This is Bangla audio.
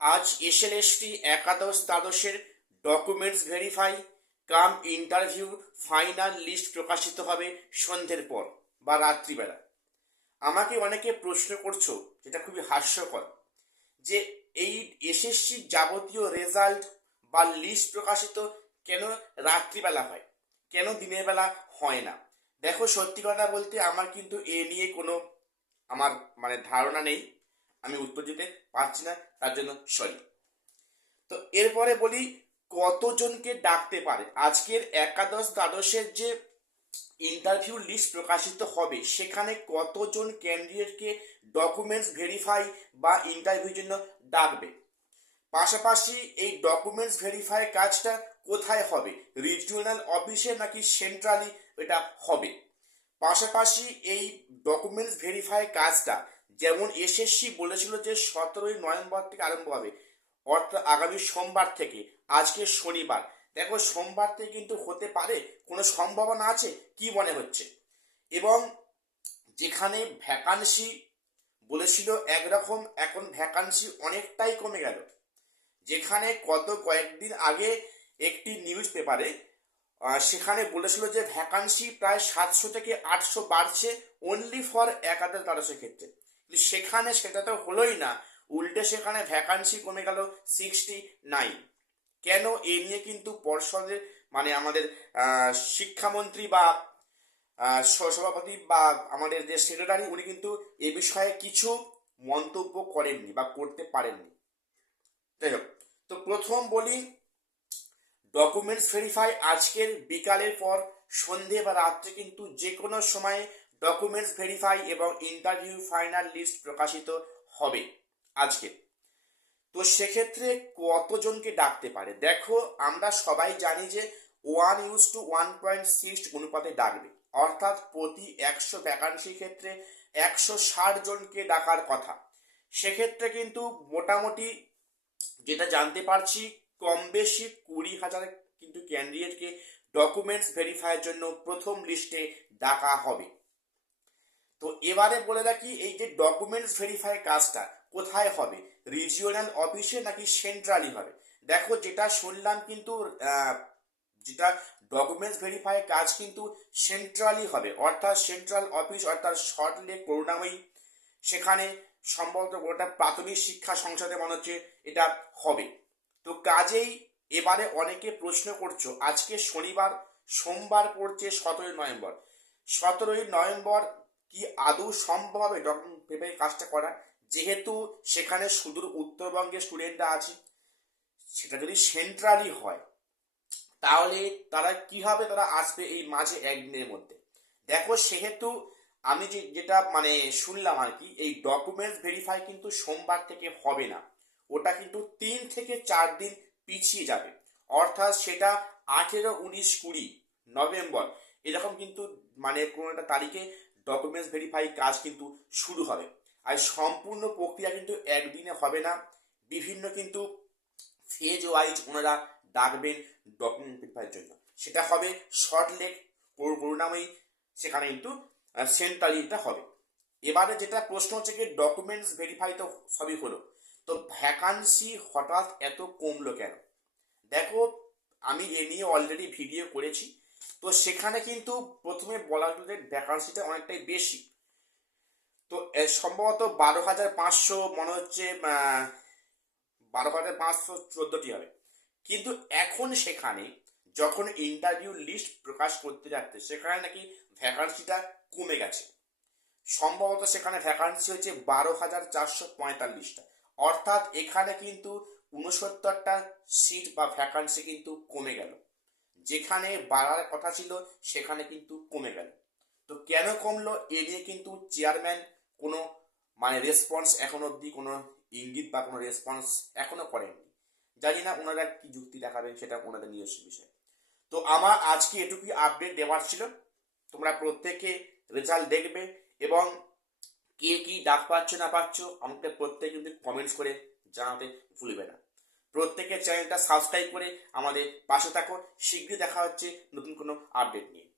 আজ এসএলএসটি একাদশ দ্বাদশের documents verify, cum interview, final list প্রকাশিত হবে সন্ধ্যের পর বা রাত্রিবেলা। আমাকে অনেকে প্রশ্ন করছ, যেটা খুবই হাস্যকর, যে এই এসএসসির যাবতীয় রেজাল্ট বা লিস্ট প্রকাশিত কেন রাত্রিবেলা হয়? কেন দিনের বেলা হয় না? দেখো, সত্যি কথা বলতে আমার কিন্তু এ নিয়ে কোনো আমার মানে ধারণা নেই। আমি উত্তর দিতে পারছি না, তার জন্য সরি তো এরপরে বলি কতজনকে ডাকতে পারে। আজকের একাদশ দ্বাদশের যে ইন্টারভিউ লিস্ট প্রকাশিত হবে, সেখানে কতজন ক্যান্ডিডেটকে ডকুমেন্টস ভেরিফাই বা ইন্টারভিউর জন্য ডাকবে? পাশাপাশি এই ডকুমেন্টস ভেরিফাই কাজটা কোথায় হবে? রিজিওনাল অফিসে নাকি সেন্ট্রালি এটা হবে? পাশাপাশি এই ডকুমেন্টস ভেরিফাই কাজটা যেমন এসএসসি বলেছিল যে সতেরোই নভেম্বর থেকে আরম্ভ হবে, অর্থাৎ আগামী সোমবার থেকে, আজকে শনিবার। দেখো, সোমবার থেকে কিন্তু হতে পারে, কোনো সম্ভাবনা আছে? কি মনে হচ্ছে? এবং যেখানে ভ্যাকান্সি বলেছিল, একরকম এখন ভ্যাকান্সি অনেকটাই কমে গেল। যেখানে কত, কয়েকদিন আগে একটি নিউজ পেপারে সেখানে বলেছিল যে ভ্যাকান্সি প্রায় সাতশো থেকে আটশো বাড়ছে অনলি ফর একাদশ দ্বাদশের ক্ষেত্রে। কিন্তু সেখানে সেটা তো হলোই না। উল্টে সেখানে ভ্যাকান্সি কমে গেল সিক্সটি নাইন কেন এ নিয়ে কিন্তু পর্ষদের মানে আমাদের শিক্ষামন্ত্রী বা আহ, সহসভাপতি বা আমাদের যে সেক্রেটারি উনি কিন্তু এ বিষয়ে কিছু মন্তব্য করেননি বা করতে পারেননি। যাই হোক তো প্রথম বলি ডকুমেন্টস ভেরিফাই আজকের বিকালের পর সন্ধে বা রাত্রে কিন্তু যে কোনো সময়ে ডকুমেন্টস ভেরিফাই এবং ইন্টারভিউ ফাইনাল লিস্ট প্রকাশিত হবে আজকে। তো সেক্ষেত্রে কতজনকে ডাকতে পারে? দেখো, আমরা সবাই জানি যে one is to one point six অনুপাতে ডাকবে। অর্থাৎ প্রতি একশো ভ্যাকান্সি ক্ষেত্রে একশো ষাট জনকে ডাকার কথা। সেক্ষেত্রে কিন্তু মোটামুটি যেটা জানতে পারছি, কম বেশি কুড়ি হাজার কিন্তু ক্যান্ডিডেটকে ডকুমেন্টস ভেরিফাইয়ের জন্য প্রথম লিস্টে ডাকা হবে। তো এবারে বলে রাখি, এই যে ডকুমেন্টস ভেরিফাই কাজটা কোথায় হবে? রিজিওনাল অফিসে নাকি সেন্ট্রালি হবে? দেখো, যেটা শুনলাম কিন্তু যেটা ডকুমেন্টস ভেরিফাই কাজ কিন্তু সেন্ট্রালি হবে। অর্থাৎ সেন্ট্রাল অফিস অর্থাৎ শর্ট লেক করুণাময়ী সেখানে সম্ভবত গোটা প্রাথমিক শিক্ষা সংসদে মনে হচ্ছে এটা হবে। তো কাজেই এবারে অনেকে প্রশ্ন করছ, আজকে শনিবার, সোমবার পড়ছে সতেরোই নভেম্বর। সতেরোই নভেম্বর কি আদৌ সম্ভব হবে? ডকুমেন্ট পেপারে কাজটা করা, যেহেতু সেখানে সুদূর উত্তরবঙ্গের স্টুডেন্টরা আছে, সেটা যদি সেন্ট্রালি হয়, তাহলে তারা কীভাবে তারা আসবে এই মাঝে একদিনের মধ্যে। দেখো, সেহেতু আমি যে, যেটা মানে শুনলাম আর কি, এই ডকুমেন্টস ভেরিফাই কিন্তু সোমবার থেকে হবে না। ওটা কিন্তু তিন থেকে চার দিন পিছিয়ে যাবে। অর্থাৎ সেটা আঠেরো, উনিশ, কুড়ি, নভেম্বর, এরকম কিন্তু মানে কোনো একটা তারিখে ডকুমেন্টস ভেরিফাই কাজ কিন্তু শুরু হবে। আর সম্পূর্ণ প্রক্রিয়া কিন্তু একদিনে হবে না। বিভিন্ন কিন্তু ফেজ ওয়াইজ ওনারা ডাকবেন ডকুমেন্ট ভেরিফাইয়ের জন্য। সেটা হবে শর্ট লেক করুণাময়ী, সেখানে কিন্তু সেন্ট্রালিটা হবে। এবারে যেটা প্রশ্ন হচ্ছে কি ডকুমেন্টস ভেরিফাই তো সবই হলো। তো ভ্যাকান্সি হঠাৎ এত কমলো কেন? দেখো, আমি এ নিয়ে অলরেডি ভিডিও করেছি। তো সেখানে কিন্তু প্রথমে বলা হলো ভ্যাকান্সিটা অনেকটাই বেশি। তো সম্ভবত বারো হাজার পাঁচশো মনে হচ্ছে বারো হাজার পাঁচশো চোদ্দটি হবে। কিন্তু এখন সেখানে যখন ইন্টারভিউ লিস্ট প্রকাশ করতে যাচ্ছে, সেখানে নাকি ভ্যাকান্সিটা কমে গেছে। সম্ভবত সেখানে ভ্যাকান্সি হচ্ছে বারো হাজার চারশো পঁয়তাল্লিশটা। অর্থাৎ এখানে কিন্তু উনসত্তরটা সিট বা ভ্যাকান্সি কিন্তু কমে গেল। যেখানে বাড়ার কথা ছিল, সেখানে কিন্তু কমে গেল। তো কেন কমলো? এ নিয়ে কিন্তু চেয়ারম্যান কোনো মানে রেসপন্স এখন অবধি কোনো ইঙ্গিত বা কোনো রেসপন্স এখনও করেননি। জানি না ওনারা কি যুক্তি দেখাবেন, সেটা ওনাদের নিজস্ব বিষয়। তো আমার আজকে এটুকুই আপডেট দেওয়ার ছিল। তোমরা প্রত্যেকে রেজাল্ট দেখবে এবং কে কি ডাক পাচ্ছ না পাচ্ছ, আমাকে প্রত্যেকে কিন্তু কমেন্টস করে জানাতে ভুলবে না। প্রত্যেকের চ্যানেলটা সাবস্ক্রাইব করে আমাদের পাশে থাকো। শীঘ্রই দেখা হচ্ছে নতুন কোনো আপডেট নিয়ে।